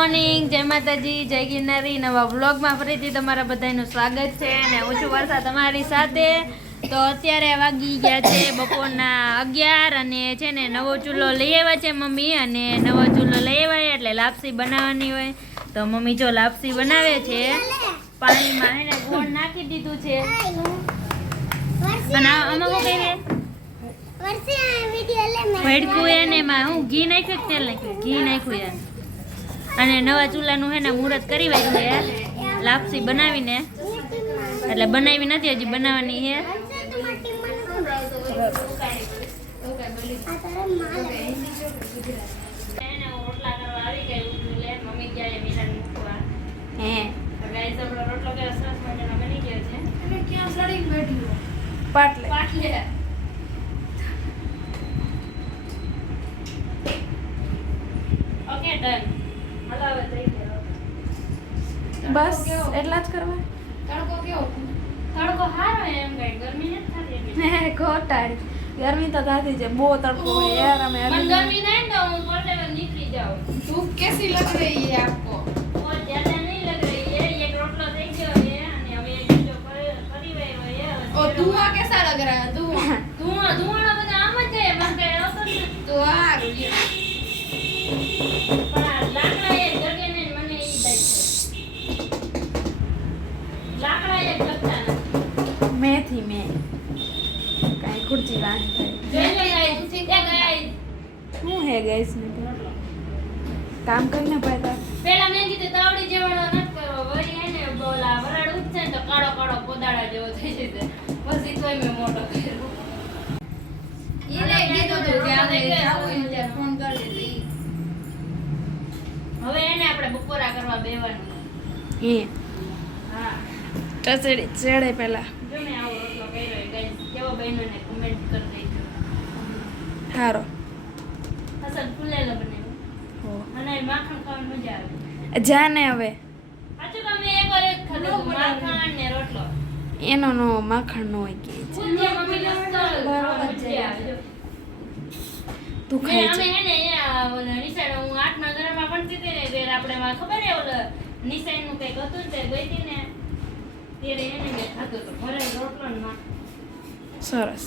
Morning, જય માતાજી, જય ગિરનારી. નવા વ્લોગમાં ફરીથી તમારા બધાનું સ્વાગત છે અને હું છું વર્ષા તમારી સાથે. તો અત્યારે વાગી ગયા છે બપોરના 11 અને છે ને નવો ચૂલો લઈ આવ્યા છે મમ્મી. અને નવો ચૂલો લઈ આવ્યા એટલે લાપસી બનાવવાની હોય તો મમ્મી જો લાપસી બનાવે છે. પાણીમાં એને ગોળ નાખી દીધું છે અને આમાં શું કહીએ ભડકું એને એમાં હું ઘી નાખ્યું તેલ નાખ્યું ઘી નાખ્યું યાર. અને નવા ચૂલાનું હે ને મુહૂર્ત કરી વાય છે લાપસી બનાવીને, એટલે બનાવી નથી હજી, બનાવવાની છે. Okay done. બસ એટલા જ કરવા. તડકો કેવો? તડકો સારો એમ કઈ ગરમી નથી થતી. ખોટાડી ગરમી તો થતી છે, બહુ તડકો હોય યાર. અમે મને ગરમી नहीं तो मैं बोलते हुए निकली जाओ. धूप कैसी लग रही है आपको? बहुत ज्यादा नहीं लग रही है. एक रोटलो થઈ ગયો છે અને હવે બીજો કરી રહ્યો છે. और धुआं कैसा लग रहा है? धुआं ધુવાણા બધા આમ જ છે. મને કઈ આવતો જ નથી. तो आ પણ આ લાકડા એ જગે ને મને ઈ થાય છે. લાકડા એ જગતા નથી. મેથી में कहीं खुर्ची लानी है। જોઈ ગાઈસ શું હે ગैस ને કામ કરીને પાતા પેલા મેં કીધું તાવડી જેવડો નથી કરવો, વળી એને બોલા વરાડ ઉઠશે ને તો કાળો કાળો કોદાળા જેવો થઈ જશે. પછી તોય મેં મોટો કર્યો. એને કીધું તો કે આપણે આવું ને ફોન કરી દે. હવે એને આપણે બપોરા કરવા બેવાનું. એ હા ચચડી ચડે પેલા જો મેં આવો રોટલો કર્યો ગાઈસ. કેવો બન્યો ને કમેન્ટ કરી દેજો. હારો અસલ ફૂલેલો બનાવ્યો હો અને માખણ ખાવાની મજા આવે. જાને હવે સાચું તમે એકવાર એક ખાધું માખણ ને રોટલો. એનો નો માખણ નો હોય કે ભુજિયા મમ્મી મસ્ત ખાવાની મજા આવે જો. તું અમે ખાઈ છે હે ને અહીંયા ઓલા નિશાળ હું 8મા ધોરણમાં ભણતી હતી ને ત્યારે આપણે માં ખબર હે ઓલા નિશાળનું કંઈક હતું ને તે ગઈ હતી ને ત્યારે એને મેં ખાધું હતું ભરેલ રોટલો ને માખણ. સરસ.